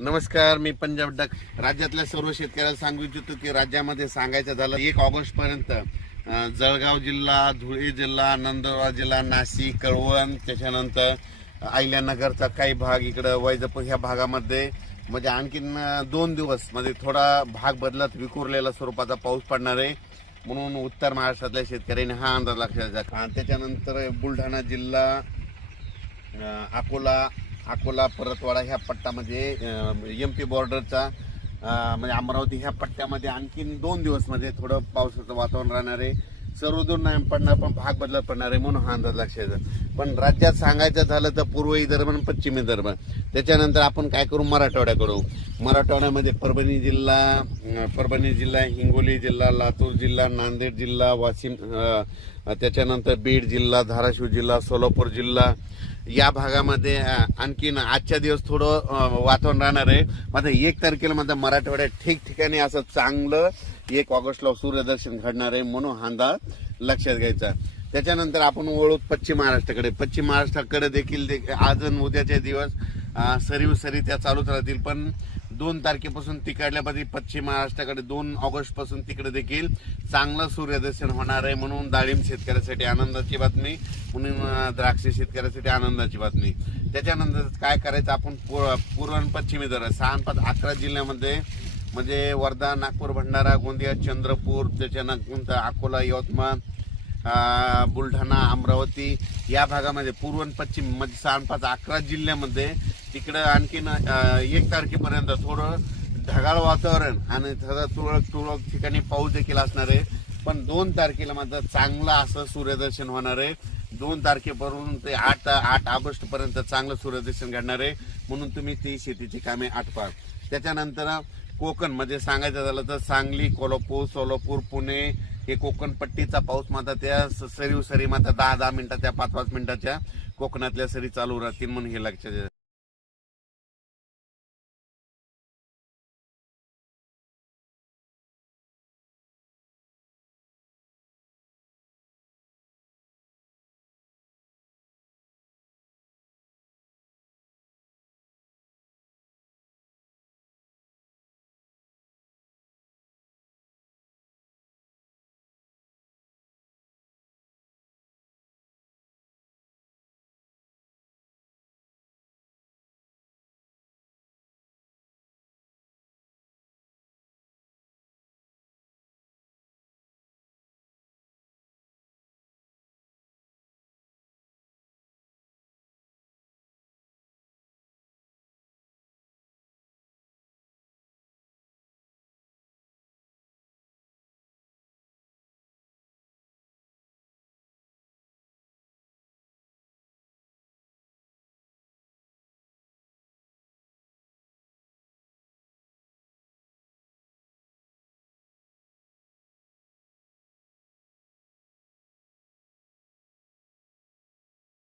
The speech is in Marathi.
नमस्कार, मी पंजाब डक. राज्यातल्या सर्व शेतकऱ्याला सांगू इच्छितो की राज्यामध्ये सांगायचं झालं 1 ऑगस्ट पर्यंत जळगाव जिल्हा, धुळे जिल्हा, नंदुरबार जिल्हा, नाशिक, कळवण, त्याच्यानंतर अहिल्यानगरचा काही भाग, इकडं वैजापूर ह्या भागामध्ये म्हणजे आणखीन 2 दिवस मध्ये थोडा भाग बदलत विखुरलेला स्वरूपाचा पाऊस पडणार आहे. म्हणून उत्तर महाराष्ट्रातल्या शेतकऱ्यांनी हा अंदाज लक्षात घ्या. त्याच्यानंतर बुलढाणा जिल्हा, अकोला, परतवाडा ह्या पट्ट्यामध्ये MP बॉर्डरचा म्हणजे अमरावती ह्या पट्ट्यामध्ये आणखीन 2 दिवस मध्ये थोडं पावसाचं वातावरण राहणार आहे. सर्व दूर नाही पडणार, पण भाग बदलत पडणार आहे, म्हणून हा अंदाज लक्षात. पण राज्यात सांगायचं झालं तर पूर्व विदर्भ आणि पश्चिम विदर्भ, त्याच्यानंतर आपण काय करू, मराठवाड्यामध्ये परभणी जिल्हा, हिंगोली जिल्हा, लातूर जिल्हा, नांदेड जिल्हा, वाशिम, त्याच्यानंतर बीड जिल्हा, धाराशिव जिल्हा, सोलापूर जिल्हा या भागामध्ये आणखीन आजच्या दिवस थोडं वातावरण राहणार आहे. मात्र 1 तारखेला मात्र मराठवाड्यात ठिकठिकाणी असं चांगलं 1 ऑगस्टला सूर्यदर्शन घडणार आहे, म्हणून हा अंदाज लक्षात घ्यायचा. त्याच्यानंतर आपण वळू पश्चिम महाराष्ट्राकडे देखील आज आणि उद्याचे दिवस सरी त्या चालूच राहतील. पण 2 तारखेपासून तिकडल्यापासून पश्चिम महाराष्ट्राकडे 2 ऑगस्ट पासून तिकडे देखील चांगलं सूर्यदर्शन होणार आहे, म्हणून डाळिंब शेतकऱ्यासाठी आनंदाची बातमी, म्हणून द्राक्ष शेतकऱ्यासाठी आनंदाची बातमी. त्याच्यानंतर काय करायचं, आपण पूर्व आणि पश्चिमी दर 6-5-11 जिल्ह्यामध्ये म्हणजे वर्धा, नागपूर, भंडारा, गोंदिया, चंद्रपूर, त्याच्यानंतर अकोला, यवतमाळ, बुलढाणा, अमरावती या भागामध्ये पूर्व आणि पश्चिम म्हणजे 6-5-11 जिल्ह्यामध्ये तिकडं आणखीन 1 तारखेपर्यंत थोडं ढगाळ वातावरण आणि तुरळक ठिकाणी पाऊस देखील असणार आहे. पण 2 तारखेला मात्र चांगलं असं सूर्यदर्शन होणार आहे. 2 तारखेपासून ते 8 ऑगस्ट पर्यंत चांगलं सूर्यदर्शन घडणार आहे, म्हणून तुम्ही ती शेतीची कामे आटपा. त्याच्यानंतर कोकण म्हणजे सांगायचं झालं तर सांगली, कोल्हापूर, सोलापूर, पुणे हे कोकण पट्टीचा पाऊस मात्र त्या सरी मात्र 10-10 मिनिटाच्या 5-5 मिनिटाच्या कोकणातल्या सरी चालू राहतील, म्हणून हे लक्षात